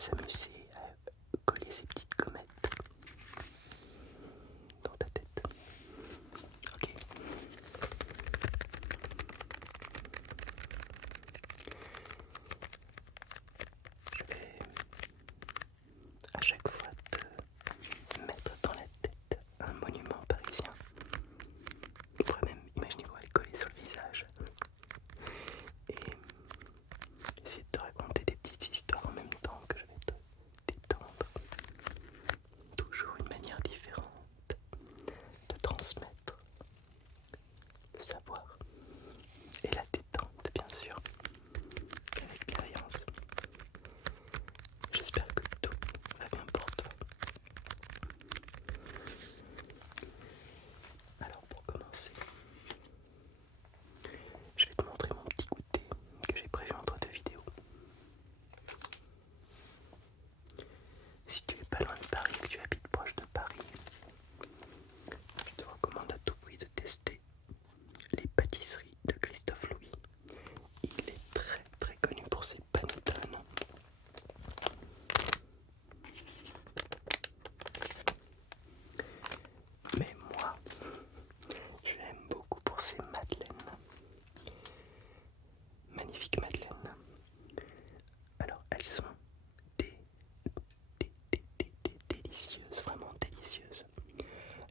s'amuser à coller ces petites gommettes dans ta tête. Ok. Je vais à chaque fois te mettre dans la tête un monument parisien. On pourrait même imaginer qu'on va le coller sur le visage et essayer de te raconter des petites histoires en même temps que je vais te détendre. Toujours une manière différente de transmettre le savoir et la détente, bien sûr, avec bienveillance. J'espère que tout va bien pour toi. Alors pour commencer, je vais te montrer mon petit goûter que j'ai prévu entre deux vidéos. Si tu es pas loin de Paris ou que tu habites proche de Paris, je te recommande à tout prix de tester les pâtisseries de Christophe Louis. Il est très très connu pour ses panettones. Mais moi, je l'aime beaucoup pour ses madeleines. Magnifiques madeleines. Alors elles sont délicieuses, vraiment délicieuses.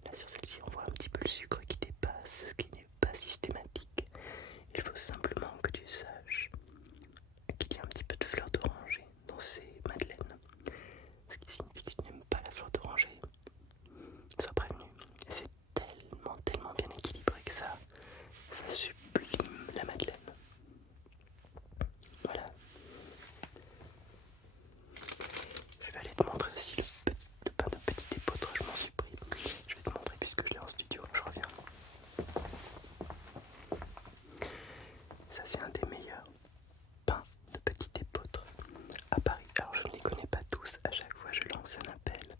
Là sur celle-ci on voit un petit peu le sucre qui dépasse, ce qui n'est pas systématique. Il faut simplement que tu saches qu'il y a un petit peu de fleur d'oranger dans ces madeleines. Ce qui signifie que si tu n'aimes pas la fleur d'oranger, sois prévenu. C'est tellement bien équilibré que ça sublime la madeleine. Voilà. Je vais aller te montrer aussi le pain de petit épeautre, je m'en suis pris. Je vais te montrer puisque je l'ai en studio, je reviens. Ça c'est un des meilleurs pains de petit épeautre à Paris. Alors je ne les connais pas tous, à chaque fois je lance un appel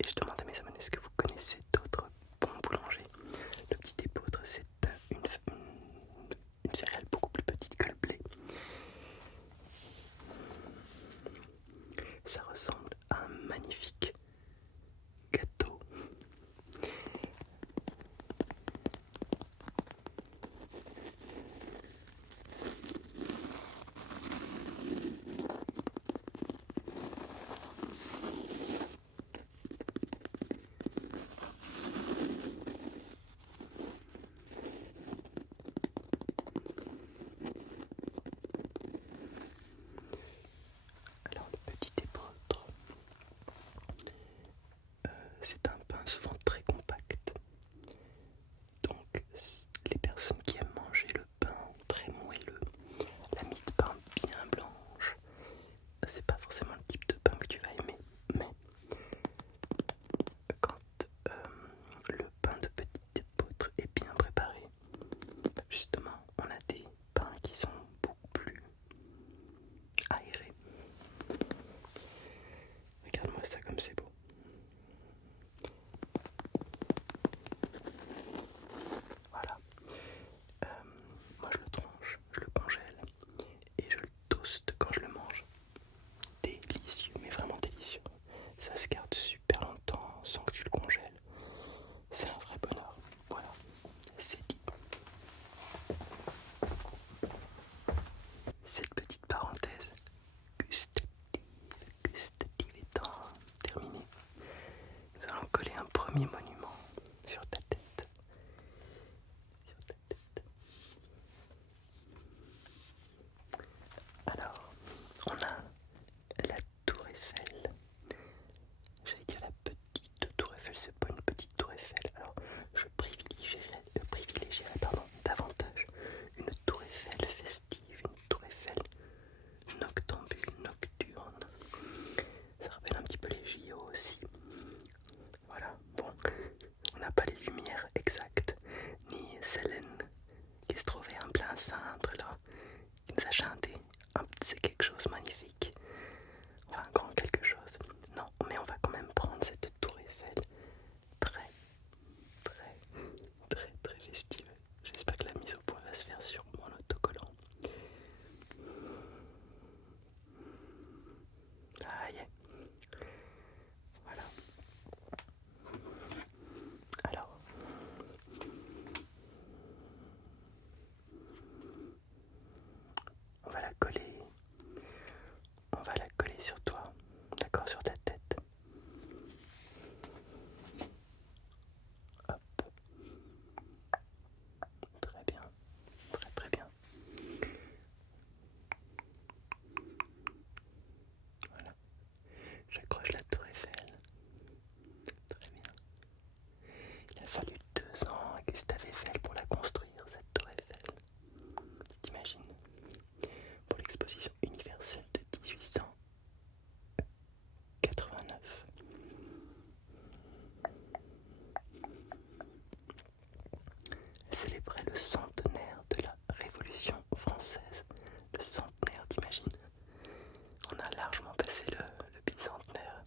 et je demande à mes amis est-ce que vous connaissez d'autres bons boulangers. Le petit épeautre c'est une céréale beaucoup plus petite que le blé. Ça ressemble à un magnifique gâteau. Alors le petit épeautre, c'est un pain souvent très compact. Donc les personnes qui aiment manger le pain très moelleux, la mie de pain bien blanche, c'est pas forcément le type de pain que tu vas aimer. Mais quand le pain de petit épeautre est bien préparé, justement on a des pains qui sont beaucoup plus aérés. Regarde-moi ça comme c'est beau. Voilà. Moi je le tranche, je le congèle et je le toast quand je le mange. Délicieux, mais vraiment délicieux. Ça se garde super longtemps sans que tu le congèles. C'est un vrai bonheur. Voilà, c'est dit. Cette petite parenthèse gustative étant terminée, sur toi, d'accord, sur ta tête. Hop. Très bien, très très bien. Voilà, j'accroche la tour Eiffel. Très bien. Il a fallu 2 ans à Gustave Eiffel pour la construire, cette tour Eiffel. T'imagines? Pour l'exposition universelle de 1889. Elle célébrait le centenaire de la Révolution française. Le centenaire, t'imagines? On a largement passé le bicentenaire.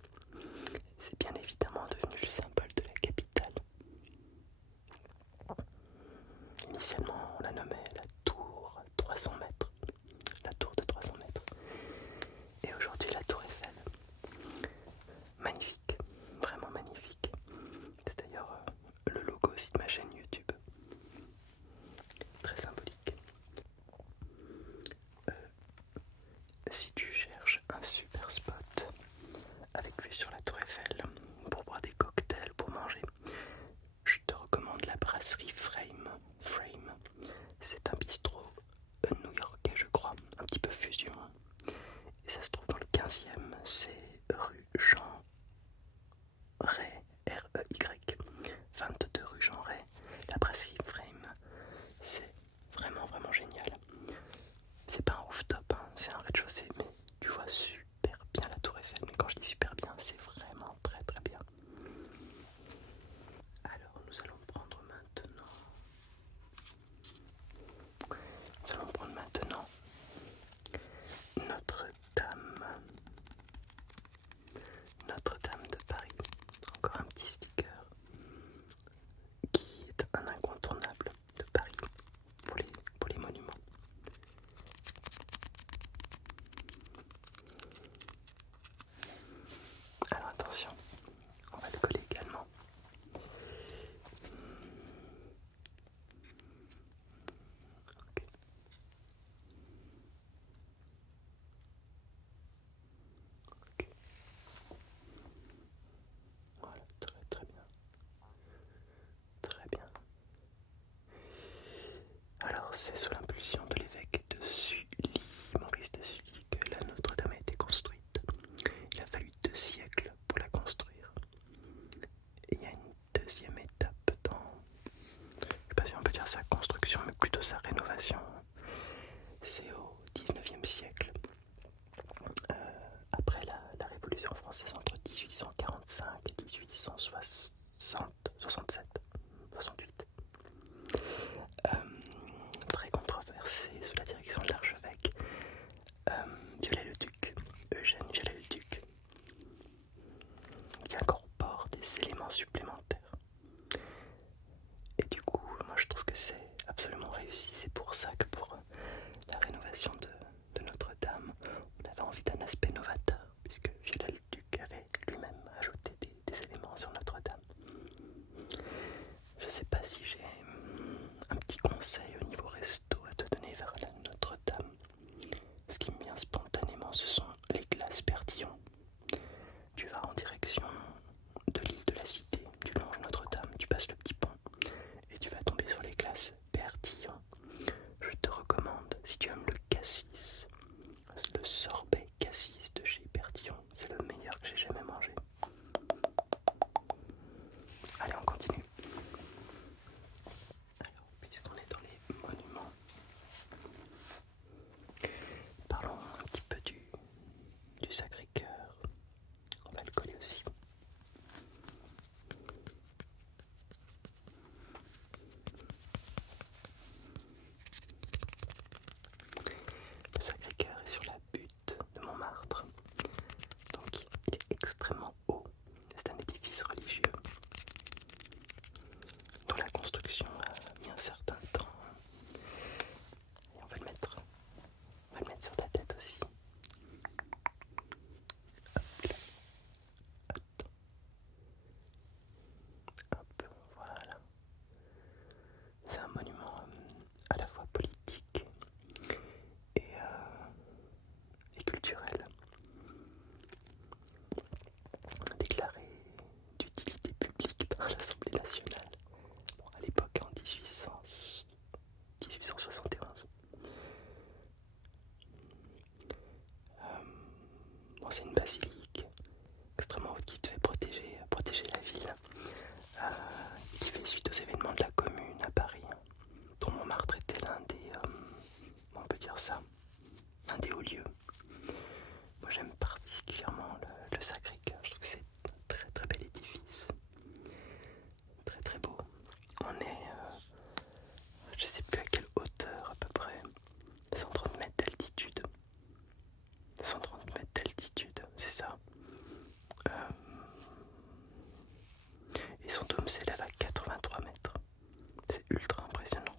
C'est bien évidemment devenu le symbole de la capitale. Initialement, on la nommait la tour 300 mètres. La tour de 300 mètres. Et aujourd'hui, la tour Eiffel. Magnifique, vraiment magnifique. C'est d'ailleurs le logo aussi de ma chaîne YouTube. Très symbolique. Si tu cherches un super spot avec vue sur la tour Eiffel pour boire des cocktails, pour manger, je te recommande la brasserie Frame. Frame, c'est un bistrot new-yorkais, je crois, un petit peu fusion. Et ça se trouve dans le 15e, c'est rue Jean Ray, R-E-Y, 22 rue Jean Ray. La brasserie Frame, c'est vraiment vraiment génial. C'est pas un rooftop, hein, c'est un rez-de-chaussée, mais tu vois super bien la tour Eiffel. Mais quand je dis super bien, c'est vraiment très très bien. Alors nous allons prendre maintenant Notre-Dame. Notre-Dame de Paris. Encore un petit sticker qui est un incontournable de Paris pour les monuments. Alors attention, on va le coller également. Okay. Okay. Voilà, très très bien. Très bien. Alors c'est sous l'impulsion de l'évêque de Sully, Maurice de Sully, que la Notre-Dame a été construite. Il a fallu 2 siècles pour la construire. Et il y a une deuxième étape dans, je ne sais pas si on peut dire sa construction, mais plutôt sa rénovation. C'est au 19e siècle, après la Révolution française, entre 1845 et 1867, 68. Très controversé sous la direction de l'archevêque Viollet-le-Duc, Eugène Viollet-le-Duc, qui incorpore des éléments supplémentaires. Et du coup, moi je trouve que c'est absolument réussi. C'est pour ça que pour la rénovation de Notre-Dame, on avait envie d'un aspect novateur, puisque Viollet-le-Duc avait lui-même ajouté des éléments sur Notre-Dame. Je sais pas si j'ai un petit conseil au niveau resto à te donner vers la Notre-Dame. Ce qui me vient spontanément, ce sont les glaces Bertillon. Tu vas en direction de l'île de la Cité, tu longes Notre-Dame, tu passes le petit pont et tu vas tomber sur les glaces Bertillon. Je te recommande, si tu aimes le cassis, le sorbet cassis de chez Bertillon, c'est le meilleur que j'ai jamais mangé. Allez, on continue. Alors, puisqu'on est dans les monuments, parlons un petit peu du Sacré-Cœur. On va le coller aussi. Le Sacré-Cœur est sur la butte de Montmartre, donc il est extrêmement haut. C'est un édifice religieux dont la construction a mis un certain temps. Et on va le mettre sur ta tête aussi. ancienne basilique extrêmement haute qui devait protéger la ville, qui fait suite aux événements de la Commune à Paris, dont Montmartre était l'un des, on peut dire ça, un des hauts lieux. Moi j'aime particulièrement le Sacré-Cœur, je trouve que c'est un très très bel édifice, très très beau. On est, je sais plus à quelle hauteur à peu près, 130 mètres d'altitude. 130 mètres d'altitude, c'est ça. Et son dôme s'élève à 83 mètres. C'est ultra impressionnant.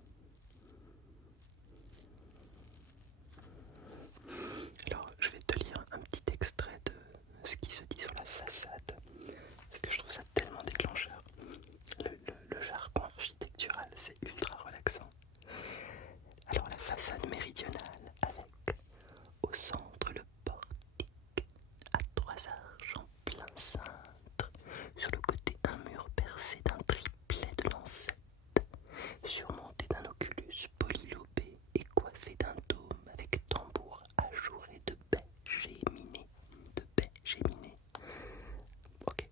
Alors, je vais te lire un petit extrait de ce qui se dit sur la façade, parce que je trouve ça tellement déclencheur. Le jargon architectural, c'est ultra relaxant. Alors, la façade méridionale, avec au centre le portique à 3 arches en plein cintre, sur le côté un mur percé d'un triplet de lancettes, surmonté d'un oculus polylobé et coiffé d'un dôme avec tambour ajouré de baies géminées. Ok.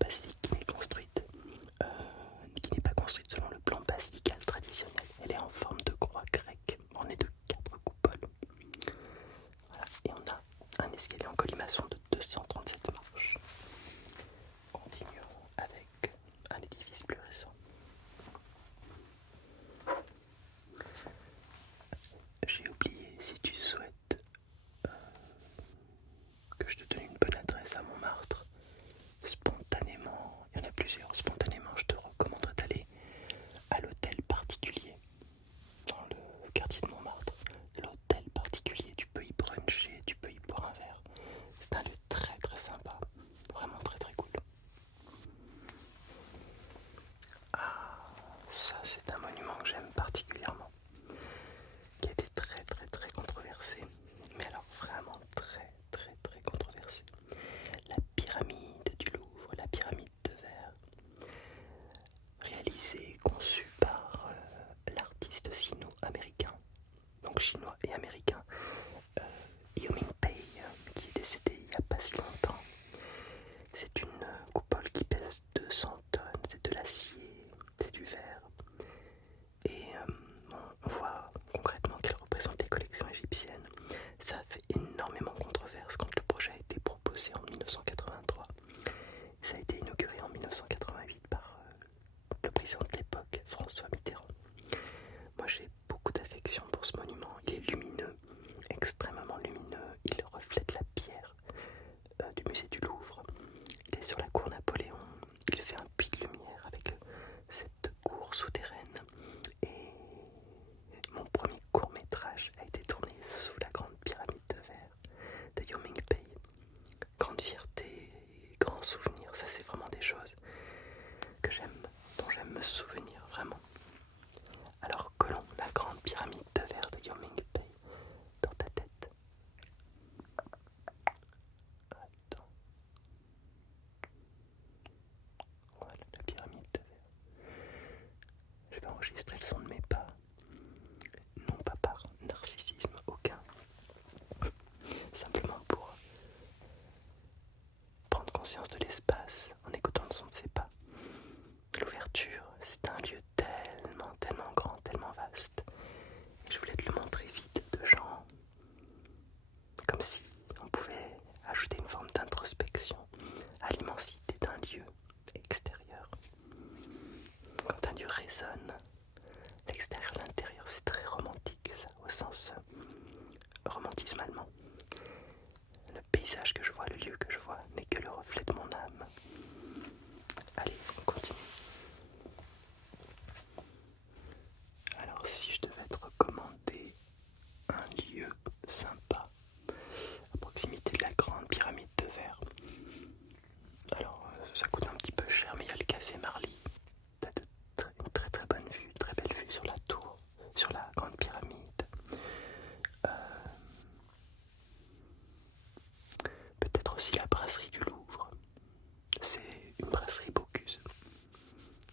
Basilique qui n'est pas construite selon le plan basilical traditionnel. Elle est en forme de croix grecque, ornée de 4 coupoles. Voilà. Et on a un escalier en colimaçon de 237 marches. Continuons avec un édifice plus récent. J'ai oublié, si tu souhaites que je te donne une bonne adresse à Montmartre, spontanément, il y en a plusieurs, spontanément je te recommanderais d'aller à l'hôtel particulier dans le quartier de Montmartre. L'hôtel particulier, tu peux y bruncher, tu peux y boire un verre. C'est un lieu très très sympa, vraiment très très cool. Ah, ça c'est un monument que j'aime particulièrement, qui a été très très très controversé, mais alors vraiment très très très controversé. La pyramide du Louvre, la pyramide de verre, réalisée et conçue par l'artiste sino-américain, donc chinois et américain, Yao-Ming Pei, qui est décédé il n'y a pas si longtemps. C'est une coupole qui pèse 200 tonnes, c'est de l'acier, c'est du verre. Et on voit concrètement qu'elle représente les collections égyptiennes. Ça a fait énormément controverse quand le projet a été proposé en 1983. Ça a été inauguré en 1988 par le président de l'époque, François Mitterrand. Moi j'ai beaucoup d'affection pour ce monument. Il est lumineux, extrêmement lumineux. Il reflète la pierre du musée du Louvre. Il est sur la cour Napoléon. Il fait un puits de lumière avec cette cour souterraine. Et mon premier court-métrage a été tourné sous la grande pyramide de verre de Yao-Ming Pei. Grande fierté, grand souvenir, ça c'est vraiment des choses que j'aime, dont j'aime me souvenir vraiment. Alors collons la grande pyramide de verre de Yao-Ming Pei dans ta tête. Attends. Voilà la pyramide de verre. Je vais enregistrer le son de mes pas, non pas par narcissisme aucun, simplement pour prendre conscience de l'espace en écoutant le son de ses pas. L'ouverture, c'est un lieu tellement grand, tellement vaste. Et je voulais te le montrer vide de gens, comme si on pouvait ajouter une forme d'introspection à l'immensité d'un lieu extérieur. Quand un lieu résonne, l'extérieur, l'intérieur, c'est très romantique, ça, au sens romantisme allemand. Le paysage que je vois, le lieu que je vois, n'est que le reflet de mon âme. Allez, on continue. Alors, si je devais te recommander un lieu sympa à proximité de la grande pyramide de verre, alors ça coûte un petit peu cher, mais il y a le café Marly. T'as une très très bonne vue, très belle vue sur la tour, sur la grande pyramide. Peut-être aussi la brasserie du Louvre. C'est une brasserie Bocuse.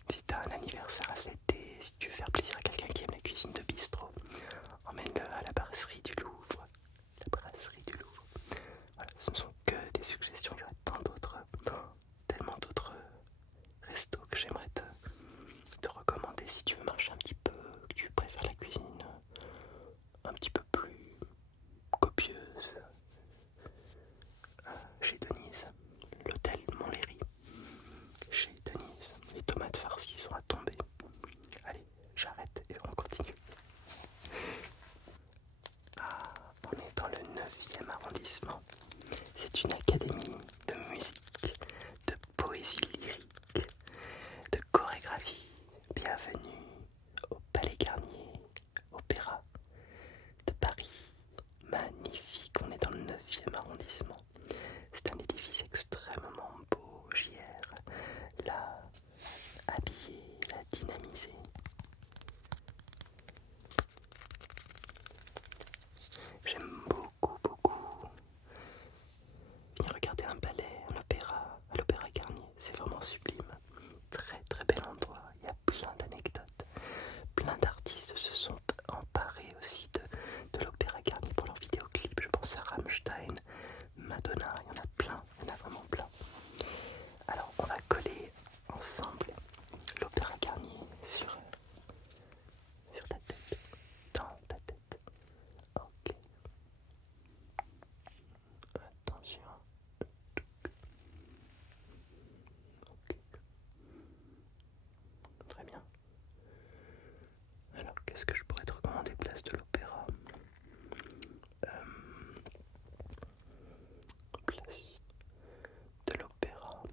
Si t'as un anniversaire à fêter, si tu veux faire plaisir à quelqu'un qui aime la cuisine de bistrot, emmène-le à la brasserie du Louvre. La brasserie du Louvre. un ballet, un opéra, à l'Opéra Garnier. C'est vraiment sublime. Très très bel endroit. Il y a plein d'anecdotes. Plein d'artistes se sont emparés aussi de l'Opéra Garnier pour leurs vidéoclips. Je pense à Rammstein, Madonna, il y en a plein, il y en a vraiment plein. Alors on va coller ensemble l'Opéra Garnier sur ta tête, dans ta tête. Ok. Attention. Ok. Très bien. Alors qu'est-ce que je pourrais te recommander? Place de l'Opéra. Place de l'Opéra.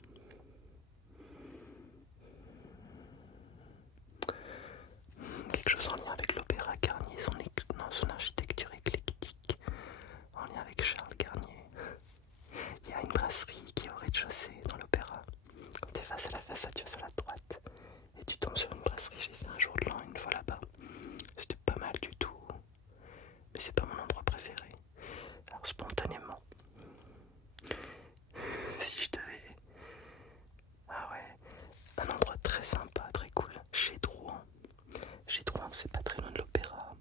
Quelque chose en lien avec l'Opéra Garnier, son architecture éclectique, en lien avec Charles Garnier. Il y a une brasserie qui est au rez-de-chaussée dans l'Opéra. Quand tu es face à la façade, tu vas sur la droite et tu tombes sur une brasserie. J'ai fait un jour de l'an une fois là-bas. C'était pas mal du tout, mais c'est pas mon endroit préféré. Alors spontanément, si je devais... Ah ouais, un endroit très sympa, très cool, chez Drouin. Chez Drouin, c'est pas très loin de l'Opéra.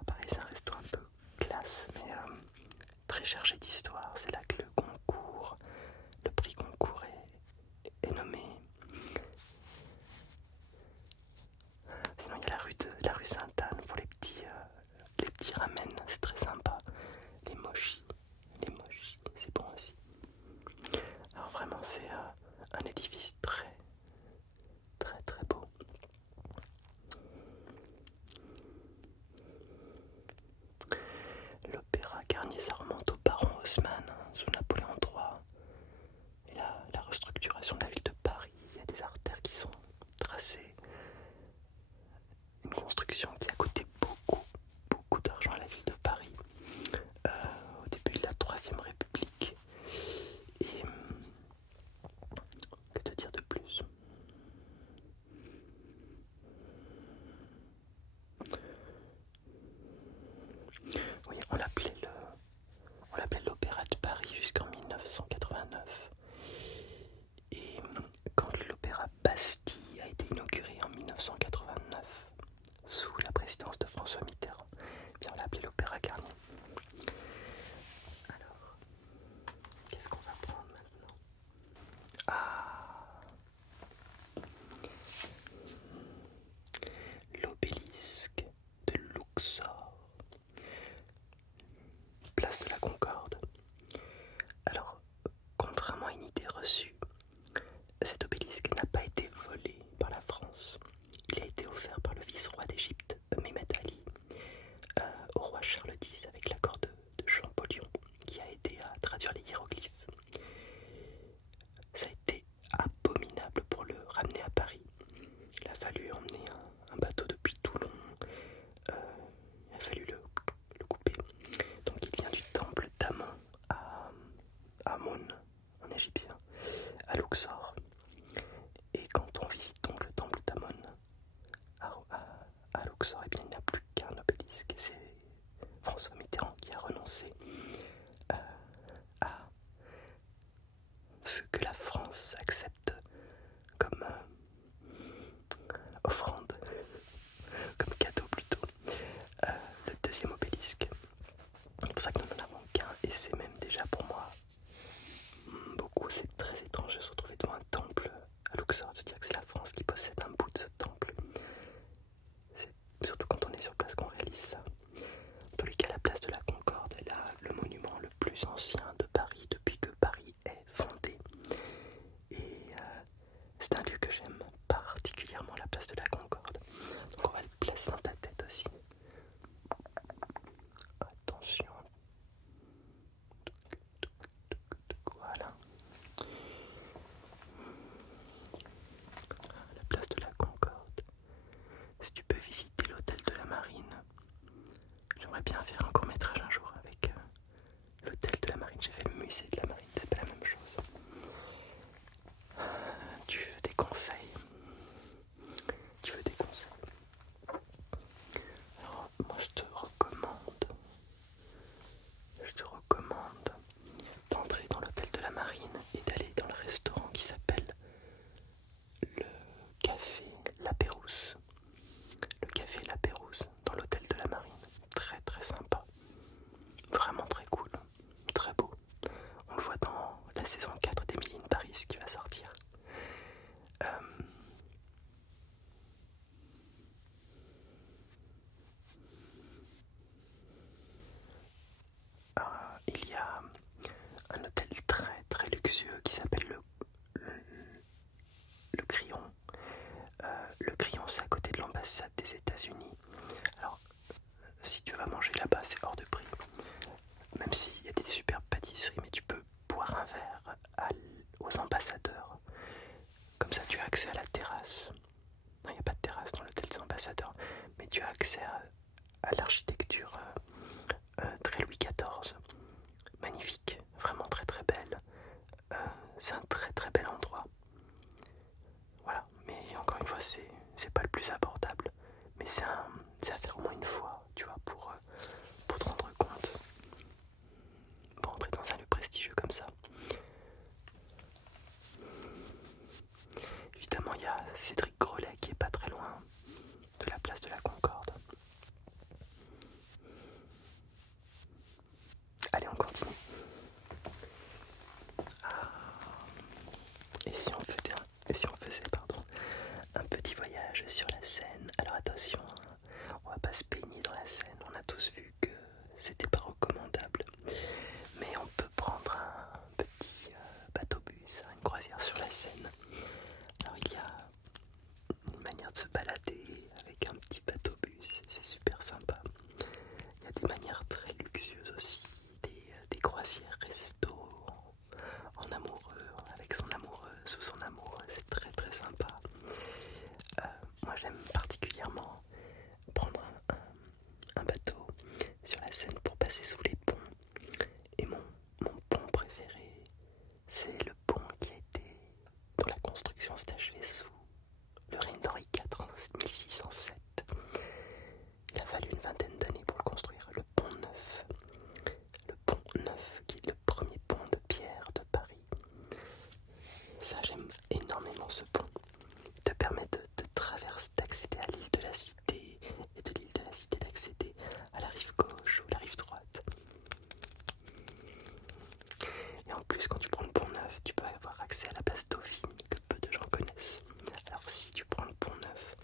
À Paris, c'est un resto un peu classe, mais très chargé d'histoire. C'est là que le prix Goncourt est nommé. Sinon, il y a la rue Sainte-Anne pour les petits ramen, c'est très sympa. Les mochis, c'est bon aussi. Alors vraiment, c'est un édifice très, très, très beau. L'Opéra Garnier, ça remonte au baron Haussmann, sous Napoléon III. Et la restructuration de la ville de Paris, il y a des artères qui sont tracées. Une construction qui a coûté beaucoup, beaucoup d'argent à la ville de Paris au début de la Troisième République. Et que te dire de plus? Oui, on l'appelait l'Opéra de Paris jusqu'en 1989. Et quand l'Opéra Bastille a été inauguré en 1989, sous la présidence de François Mitterrand, bien on l'a appelé l'Opéra Garnier. Alors, qu'est-ce qu'on va prendre maintenant? Ah, l'obélisque de Luxor, place de la Concorde. Alors, contrairement à une idée reçue, cet obélisque n'a pas été volé par la France. Il a été offert par le vice-roi d'Égypte, Mehmet Ali, au roi Charles X avec l'accord de Champollion, qui a aidé à traduire les hiéroglyphes. Ça a été abominable pour le ramener à Paris. Il a fallu emmener un bateau depuis Toulon. Il a fallu le couper. Donc il vient du temple d'Amon à Amon en égyptien, à Luxor. Et quand on visite donc le temple d'Amon à Luxor, eh bien, il n'y a plus qu'un obélisque. C'est François Mitterrand qui a renoncé à ce que la France accepte comme offrande, comme cadeau plutôt, le deuxième obélisque. C'est pour ça que nous n'en avons qu'un, et c'est même déjà pour moi beaucoup. C'est très étrange de se retrouver devant un temple à Luxor, de se dire que c'est la France qui possède un bout de ce temple. C'est surtout quand on est sur place qu'on réalise ça. En tous les cas, la place de la Concorde est là, le monument le plus ancien de Paris depuis que Paris est fondé. Et c'est un lieu que j'aime particulièrement, la place de la Concorde. Donc on va le placer dans ta tête aussi. Attention. Voilà. La place de la Concorde. Si tu peux visiter l'hôtel de la Marine. J'aimerais bien faire un court-métrage un jour avec l'hôtel de la Marine. luxueux qui s'appelle le Crillon. Le Crillon, c'est à côté de l'ambassade des États-Unis. Alors, si tu vas manger là-bas, c'est hors de prix. Même s'il y a des superbes pâtisseries, mais tu peux boire un verre aux ambassadeurs. Comme ça, tu as accès à la terrasse. Non, il n'y a pas de terrasse dans l'hôtel des ambassadeurs, mais tu as accès à l'architecture très Louis XIV. Magnifique, vraiment très très belle. C'est un très très bel endroit. Voilà, mais encore une fois, c'est pas le plus abordable. Mais c'est à faire au moins une fois, tu vois, pour te rendre compte. Pour entrer dans un lieu prestigieux comme ça. Évidemment, il y a Cédric Grolet qui est pas très loin de la place de la Concorde. Allez, on continue. Et si on faisait un petit voyage sur la Seine. Alors attention, on va pas se baigner dans la Seine. On a tous vu que c'était pas recommandable. Mais on peut prendre un petit bateau-bus, une croisière sur la Seine. Alors il y a une manière de se balader avec un petit bateau-bus, c'est super sympa. Il y a des manières très luxueuses aussi, des croisières resto en amoureux, avec son amoureuse ou son amoureux, c'est très très sympa. Moi j'aime particulièrement prendre un bateau sur la Seine pour passer sous les ponts. Et mon pont préféré, c'est le pont qui a été, dont la construction s'est achevée sous le règne d'Henri IV en 1607. Il a fallu une vingtaine d'années pour le construire, le pont Neuf. Le pont Neuf qui est le premier pont de pierre de Paris. Ça, j'aime énormément ce pont. Il te permet de traverser, d'accéder à l'île de la Cité, et de l'île de la Cité d'accéder à la rive gauche ou la rive droite. Et en plus, quand tu prends le pont Neuf, tu peux avoir accès à la place Dauphine que peu de gens connaissent. Alors si tu prends le pont Neuf,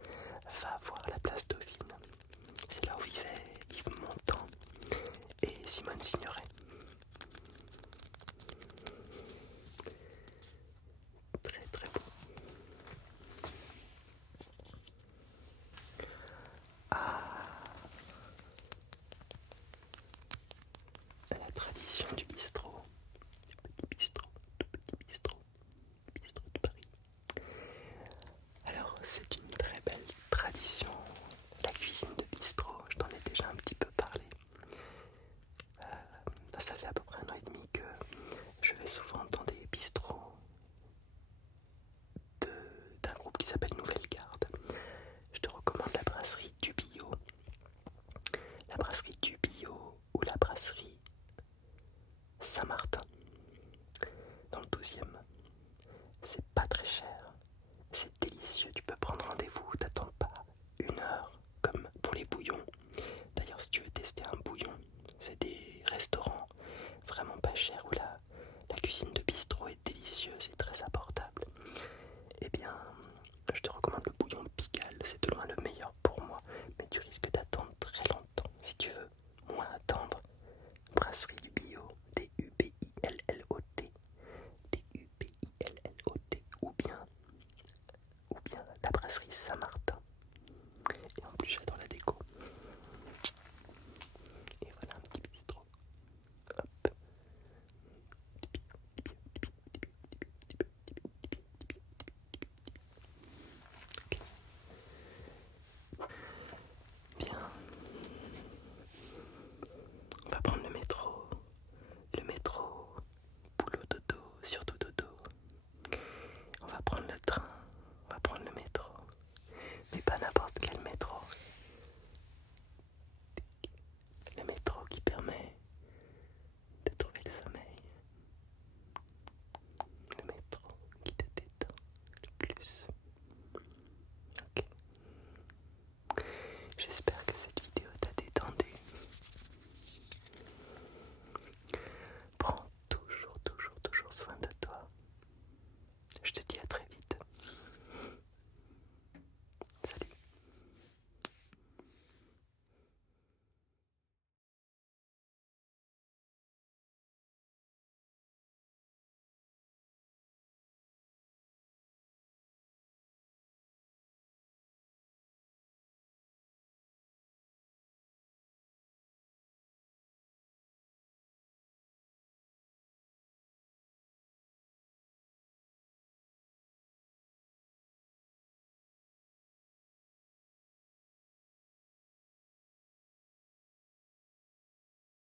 va voir la place Dauphine. C'est là où vivaient Yves Montand et Simone Signoret. Très très beau. La tradition